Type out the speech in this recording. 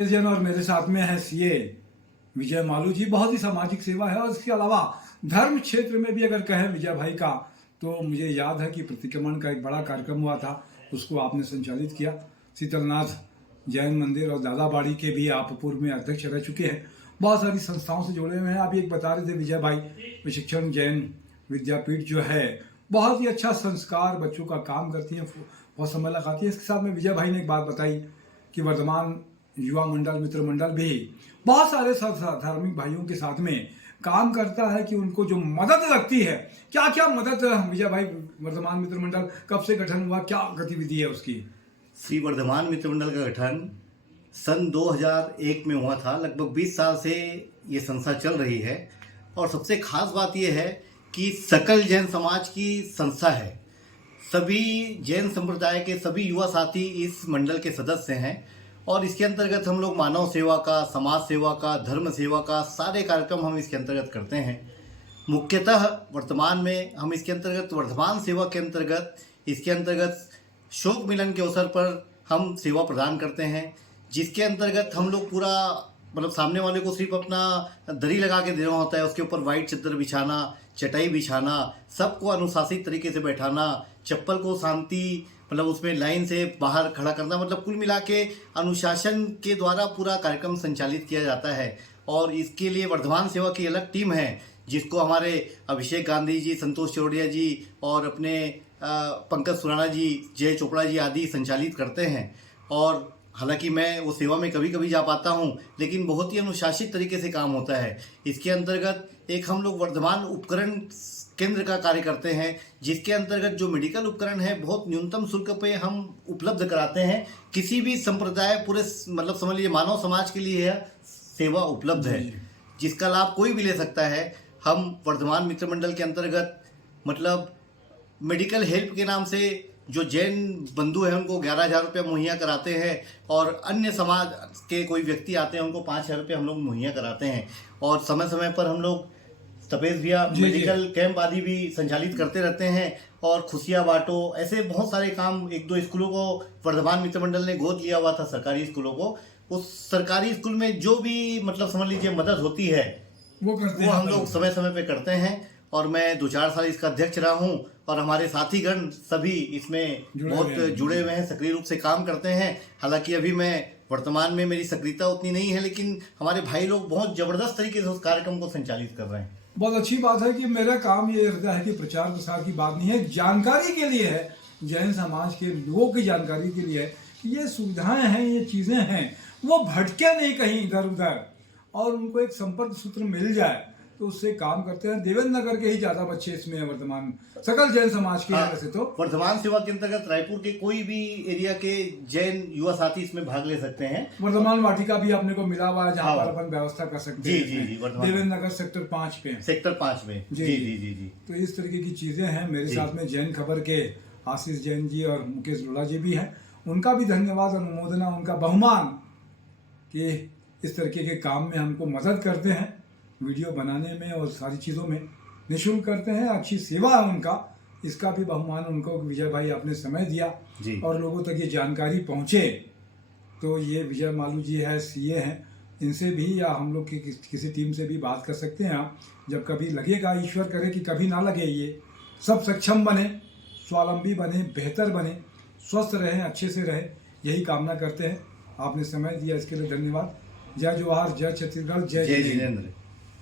जन और मेरे साथ में है सीए विजय मालू जी। बहुत ही सामाजिक सेवा है और इसके अलावा धर्म क्षेत्र में भी अगर कहें विजय भाई का, तो मुझे याद है कि प्रतिक्रमण का एक बड़ा कार्यक्रम हुआ था, उसको आपने संचालित किया। शीतलनाथ जैन मंदिर और दादाबाड़ी के भी आप पूर्व में अध्यक्ष रह चुके हैं, बहुत सारी संस्थाओं से जुड़े हुए हैं। आप एक बता रहे थे विजय भाई, प्रशिक्षण जैन विद्यापीठ जो है बहुत ही अच्छा संस्कार बच्चों का काम करती है, बहुत समय लगाती है। इसके साथ में विजय भाई ने एक बात बताई कि वर्धमान युवा मंडल मित्र मंडल भी बहुत सारे धार्मिक भाइयों के साथ में काम करता है कि उनको जो मदद लगती है, क्या क्या मदद विजय भाई वर्धमान मित्र मंडल कब से गठन हुआ, क्या गतिविधि है उसकी? श्री वर्धमान मित्र मंडल का गठन सन 2001 में हुआ था। लगभग 20 साल से ये संस्था चल रही है और सबसे खास बात यह है कि सकल जैन समाज की संस्था है। सभी जैन संप्रदाय के सभी युवा साथी इस मंडल के सदस्य हैं और इसके अंतर्गत हम लोग मानव सेवा का, समाज सेवा का, धर्म सेवा का सारे कार्यक्रम हम इसके अंतर्गत करते हैं। मुख्यतः वर्तमान में हम इसके अंतर्गत वर्धमान सेवा के अंतर्गत इसके अंतर्गत शोक मिलन के अवसर पर हम सेवा प्रदान करते हैं, जिसके अंतर्गत हम लोग पूरा सामने वाले को सिर्फ अपना दरी लगा के देना होता है, उसके ऊपर वाइट चादर बिछाना, चटाई बिछाना, सबको अनुशासित तरीके से बैठाना, चप्पल को शांति उसमें लाइन से बाहर खड़ा करना, कुल मिला के अनुशासन के द्वारा पूरा कार्यक्रम संचालित किया जाता है। और इसके लिए वर्धमान सेवा की अलग टीम है, जिसको हमारे अभिषेक गांधी जी, संतोष चौड़िया जी और अपने पंकज सुराना जी, जय चोपड़ा जी आदि संचालित करते हैं। और हालांकि मैं वो सेवा में कभी कभी जा पाता हूँ, लेकिन बहुत ही अनुशासित तरीके से काम होता है। इसके अंतर्गत एक हम लोग वर्धमान उपकरण केंद्र का कार्य करते हैं, जिसके अंतर्गत जो मेडिकल उपकरण है बहुत न्यूनतम शुल्क पे हम उपलब्ध कराते हैं। किसी भी संप्रदाय पूरे समझ लीजिए मानव समाज के लिए यह सेवा उपलब्ध है, जिसका लाभ कोई भी ले सकता है। हम वर्धमान मित्र मंडल के अंतर्गत मेडिकल हेल्प के नाम से जो जैन बंधु हैं उनको 11,000 रुपये मुहैया कराते हैं और अन्य समाज के कोई व्यक्ति आते हैं उनको 5,000 रुपये हम लोग मुहैया कराते हैं। और समय समय पर हम लोग तपेश भैया मेडिकल कैंप आदि भी संचालित करते रहते हैं और खुशियाँ बांटो, ऐसे बहुत सारे काम। 1-2 स्कूलों को वर्धमान मित्र मंडल ने गोद लिया हुआ था, सरकारी स्कूलों को। उस सरकारी स्कूल में जो भी समझ लीजिए मदद होती है वो हम लोग समय समय पे करते हैं। और मैं 2-4 साल इसका अध्यक्ष रहा हूँ और हमारे साथीगण सभी इसमें बहुत जुड़े हुए हैं, सक्रिय रूप से काम करते हैं। हालांकि अभी मैं वर्तमान में मेरी सक्रियता उतनी नहीं है, लेकिन हमारे भाई लोग बहुत जबरदस्त तरीके से उस कार्यक्रम को संचालित कर रहे हैं। बहुत अच्छी बात है कि मेरा काम ये रहता है कि प्रचार प्रसार की बात नहीं है, जानकारी के लिए है, जैन समाज के लोगों की जानकारी के लिए है कि ये सुविधाएं हैं, ये चीज़ें हैं, वो भटके नहीं कहीं इधर उधर और उनको एक संपर्क सूत्र मिल जाए, तो उससे काम करते हैं। देवेंद्र नगर के ही ज्यादा बच्चे इसमें वर्तमान सकल जैन समाज के हैं। वैसे तो वर्धमान सेवा के अंतर्गत रायपुर के कोई भी एरिया के जैन युवा साथी इसमें भाग ले सकते हैं। वर्धमान वाटिका भी अपने को मिला हुआ है, जहाँ पर अपन व्यवस्था कर सकते हैं। जी जी, देवेंद्र नगर सेक्टर 5 पे। सेक्टर 5 में जी जी जी जी। तो इस तरीके की चीजें हैं। मेरे साथ में जैन खबर के आशीष जैन जी और मुकेश लोला जी भी हैं, उनका भी धन्यवाद, अनुमोदना, उनका बहुमान कि इस तरीके के काम में हमको मदद करते हैं, वीडियो बनाने में और सारी चीज़ों में निःशुल्क करते हैं। अच्छी सेवा है उनका, इसका भी बहुमान उनको विजय भाई आपने समय दिया और लोगों तक ये जानकारी पहुँचे। तो ये विजय मालू जी है, सीए हैं, इनसे भी या हम लोग की किसी टीम से भी बात कर सकते हैं आप, जब कभी लगेगा। ईश्वर करे कि कभी ना लगे, ये सब सक्षम बने, स्वावलंबी बने, बेहतर बने, स्वस्थ रहें, अच्छे से रहें, यही कामना करते हैं। आपने समय दिया इसके लिए धन्यवाद। जय जोहार, जय छत्तीसगढ़, जय जिनेंद्र।